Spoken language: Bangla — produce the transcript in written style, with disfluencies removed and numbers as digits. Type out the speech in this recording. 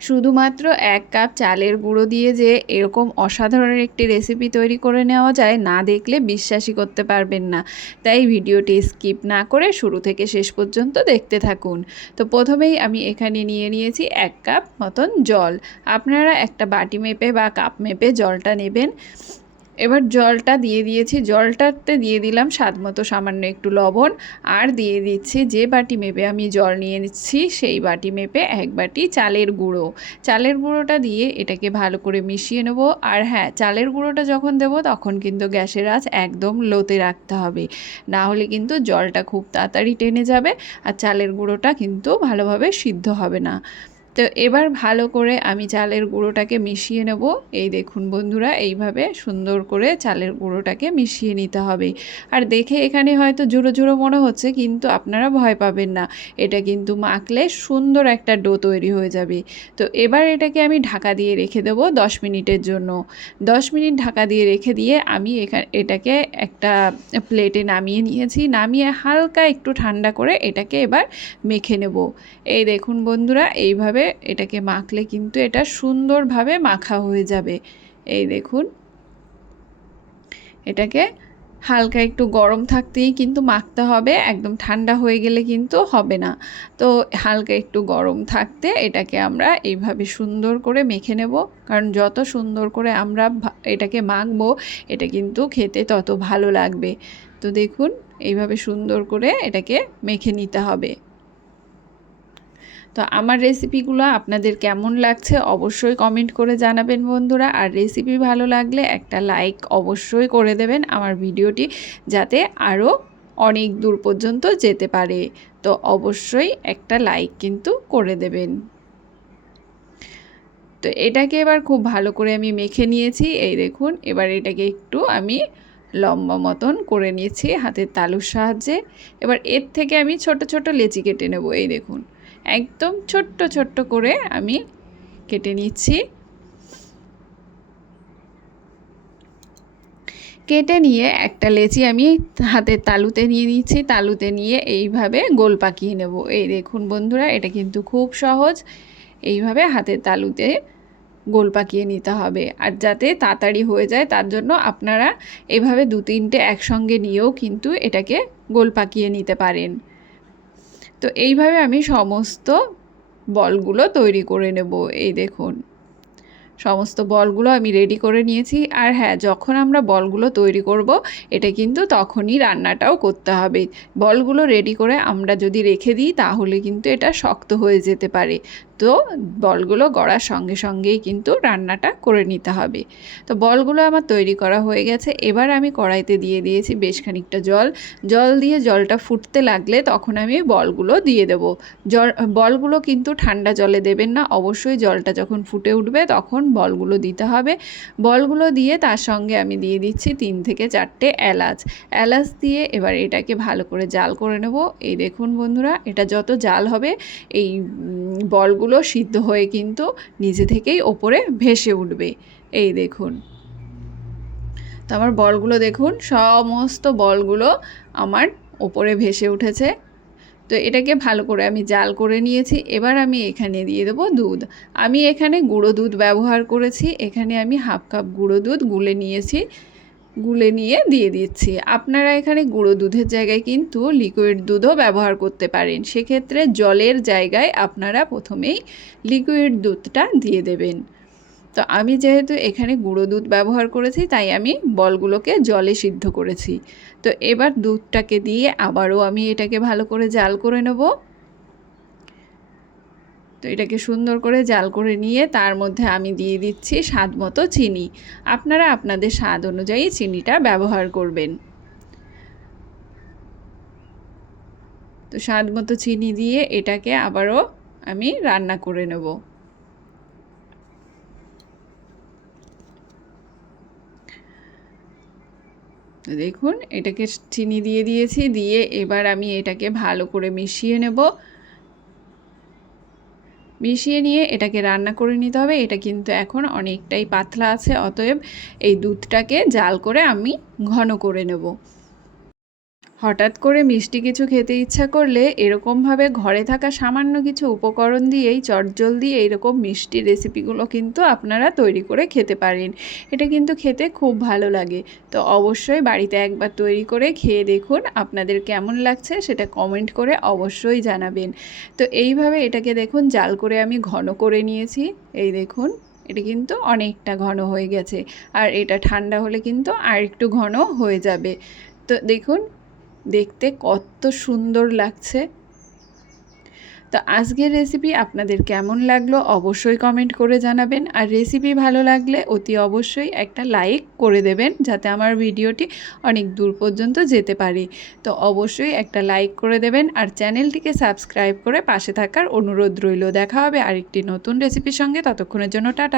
শুধুমাত্র 1 কাপ চালের গুঁড়ো দিয়ে যে এরকম অসাধারণ একটি রেসিপি তৈরি করে নেওয়া যায়, না দেখলে বিশ্বাসই করতে পারবেন না। তাই ভিডিওটি স্কিপ না করে শুরু থেকে শেষ পর্যন্ত দেখতে থাকুন। তো প্রথমেই আমি এখানে নিয়ে নিয়েছি 1 কাপ মতন জল। আপনারা একটা বাটি মেপে বা কাপ মেপে জলটা নেবেন। এবার জলটা দিয়ে দিয়েছি, জলটাতে দিয়ে দিলাম স্বাদ মতো সামান্য একটু লবণ, আর দিয়ে দিচ্ছি যে বাটি মেপে আমি জল নিয়ে নিচ্ছি সেই বাটি মেপে 1 বাটি চালের গুঁড়ো। চালের গুঁড়োটা দিয়ে এটাকে ভালো করে মিশিয়ে নেব। আর হ্যাঁ, চালের গুঁড়োটা যখন দেব তখন কিন্তু গ্যাসের আঁচ একদম লোতে রাখতে হবে, না হলে কিন্তু জলটা খুব তাড়াতাড়ি টেনে যাবে আর চালের গুঁড়োটা কিন্তু ভালোভাবে সিদ্ধ হবে না। তো এবার ভালো করে আমি চালের গুঁড়োটাকে মিশিয়ে নেব। এই দেখুন বন্ধুরা, এইভাবে সুন্দর করে চালের গুঁড়োটাকে মিশিয়ে নিতে হবে। আর দেখে এখানে হয়তো ঝুড়ো ঝুড়ো মনে হচ্ছে, কিন্তু আপনারা ভয় পাবেন না, এটা কিন্তু মাখলে সুন্দর একটা ডো তৈরি হয়ে যাবে। তো এবার এটাকে আমি ঢাকা দিয়ে রেখে দেব 10 মিনিটের জন্য। 10 মিনিট ঢাকা দিয়ে রেখে দিয়ে আমি এটাকে একটা প্লেটে নামিয়ে নিয়েছি। নামিয়ে হালকা একটু ঠান্ডা করে এটাকে এবার মেখে নেব। এই দেখুন বন্ধুরা, এইভাবে এটাকে মাখলে কিন্তু এটা সুন্দরভাবে মাখা হয়ে যাবে। এই দেখুন, এটাকে হালকা একটু গরম থাকতেই কিন্তু মাখতে হবে, একদম ঠান্ডা হয়ে গেলে কিন্তু হবে না। তো হালকা একটু গরম থাকতে এটাকে আমরা এইভাবে সুন্দর করে মেখে নেব, কারণ যত সুন্দর করে আমরা এটাকে মাখবো এটা কিন্তু খেতে তত ভালো লাগবে। তো দেখুন, এইভাবে সুন্দর করে এটাকে মেখে নিতে হবে। তো আমার রেসিপিগুলো আপনাদের কেমন লাগছে অবশ্যই কমেন্ট করে জানাবেন বন্ধুরা। আর রেসিপি ভালো লাগলে একটা লাইক অবশ্যই করে দেবেন আমার ভিডিওটি, যাতে আরও অনেক দূর পর্যন্ত যেতে পারে। তো অবশ্যই একটা লাইক কিন্তু করে দেবেন। তো এটাকে এবার খুব ভালো করে আমি মেখে নিয়েছি। এই দেখুন, এবার এটাকে একটু আমি লম্বা মতন করে নিয়েছি হাতের তালুর সাহায্যে। এবার এর থেকে আমি ছোট ছোট লেচি কেটে নেব। এই দেখুন, একদম ছোট্ট ছোট্ট করে আমি কেটে নিচ্ছি। কেটে নিয়ে একটা লেচি আমি হাতের তালুতে নিয়ে নিচ্ছি। তালুতে নিয়ে এইভাবে গোল পাকিয়ে নেব। এই দেখুন বন্ধুরা, এটা কিন্তু খুব সহজ। এইভাবে হাতের তালুতে গোল পাকিয়ে নিতে হবে, আর যাতে তাড়াতাড়ি হয়ে যায় তার জন্য আপনারা এভাবে 2-3টে একসঙ্গে নিয়েও কিন্তু এটাকে গোল পাকিয়ে নিতে পারেন। তো এইভাবে আমি সমস্ত বলগুলো তৈরি করে নেব। এই দেখুন, সমস্ত বলগুলো আমি রেডি করে নিয়েছি। আর হ্যাঁ, যখন আমরা বলগুলো তৈরি করব এটা কিন্তু তখনই রান্নাটাও করতে হবে। বলগুলো রেডি করে আমরা যদি রেখে দিই তাহলে কিন্তু এটা শক্ত হয়ে যেতে পারে। তো বলগুলো গড়ার সঙ্গে সঙ্গেই কিন্তু রান্নাটা করে নিতে হবে। তো বলগুলো আমার তৈরি করা হয়ে গেছে। এবার আমি কড়াইতে দিয়ে দিয়েছি বেশ খানিকটা জল। জল দিয়ে জলটা ফুটতে লাগলে তখন আমি বলগুলো দিয়ে দেব। বলগুলো কিন্তু ঠান্ডা জলে দেবেন না, অবশ্যই জলটা যখন ফুটে উঠবে তখন বলগুলো দিতে হবে। বলগুলো দিয়ে তার সঙ্গে আমি দিয়ে দিচ্ছি 3 থেকে 4টে এলাচ। এলাচ দিয়ে এবার এটাকে ভালো করে জাল করে নেব। এই দেখুন বন্ধুরা, এটা যত জাল হবে এই বলগুলো সিদ্ধ হয়ে কিন্তু নিজে থেকেই ওপরে ভেসে উঠবে। এই দেখুন, তো আমার বলগুলো দেখুন, সমস্ত বলগুলো আমার ওপরে ভেসে উঠেছে। তো এটাকে ভালো করে আমি জাল করে নিয়েছি। এবার আমি এখানে দিয়ে দেবো দুধ। আমি এখানে গুঁড়ো দুধ ব্যবহার করেছি। এখানে আমি 1/2 কাপ গুঁড়ো দুধ গুলে নিয়েছি, গুলে নিয়ে দিয়ে দিচ্ছি। আপনারা এখানে গুঁড়ো দুধের জায়গায় কিন্তু লিকুইড দুধও ব্যবহার করতে পারেন। সেক্ষেত্রে জলের জায়গায় আপনারা প্রথমেই লিকুইড দুধটা দিয়ে দেবেন। তো আমি যেহেতু এখানে গুঁড়ো দুধ ব্যবহার করেছি তাই আমি বলগুলোকে জলে সিদ্ধ করেছি। তো এবার দুধটাকে দিয়ে আবারও আমি এটাকে ভালো করে জাল করে নেব। তো এটাকে সুন্দর করে জাল করে নিয়ে তার মধ্যে আমি দিয়ে দিচ্ছি স্বাদ মতো চিনি। আপনারা আপনাদের স্বাদ অনুযায়ী চিনিটা ব্যবহার করবেন। তো স্বাদ মতো চিনি দিয়ে এটাকে আবারও আমি রান্না করে নেব। দেখুন, এটাকে চিনি দিয়ে দিয়েছি, দিয়ে এবার আমি এটাকে ভালো করে মিশিয়ে নেব। মিশিয়ে নিয়ে এটাকে রান্না করে নিতে হবে। এটা কিন্তু এখন অনেকটাই পাতলা আছে, অতএব এই দুধটাকে জাল করে আমি ঘন করে নেব। হঠাৎ করে মিষ্টি কিছু খেতে ইচ্ছা করলে এরকমভাবে ঘরে থাকা সামান্য কিছু উপকরণ দিয়েই চটজলদি এইরকম মিষ্টি রেসিপিগুলো কিন্তু আপনারা তৈরি করে খেতে পারেন। এটা কিন্তু খেতে খুব ভালো লাগে। তো অবশ্যই বাড়িতে একবার তৈরি করে খেয়ে দেখুন, আপনাদের কেমন লাগছে সেটা কমেন্ট করে অবশ্যই জানাবেন। তো এইভাবে এটাকে দেখুন জাল করে আমি ঘন করে নিয়েছি। এই দেখুন এটা কিন্তু অনেকটা ঘন হয়ে গেছে, আর এটা ঠান্ডা হলে কিন্তু আর একটু ঘন হয়ে যাবে। তো দেখুন দেখতে কত সুন্দর লাগছে। তো আজকের রেসিপি আপনাদের কেমন লাগলো অবশ্যই কমেন্ট করে জানাবেন, আর রেসিপি ভালো লাগলে অতি অবশ্যই একটা লাইক করে দেবেন যাতে আমার ভিডিওটি অনেক দূর পর্যন্ত যেতে পারে। তো অবশ্যই একটা লাইক করে দেবেন, আর চ্যানেলটিকে সাবস্ক্রাইব করে পাশে থাকার অনুরোধ রইল। দেখা হবে আরেকটি নতুন রেসিপির সঙ্গে, ততক্ষণের জন্য টাটা।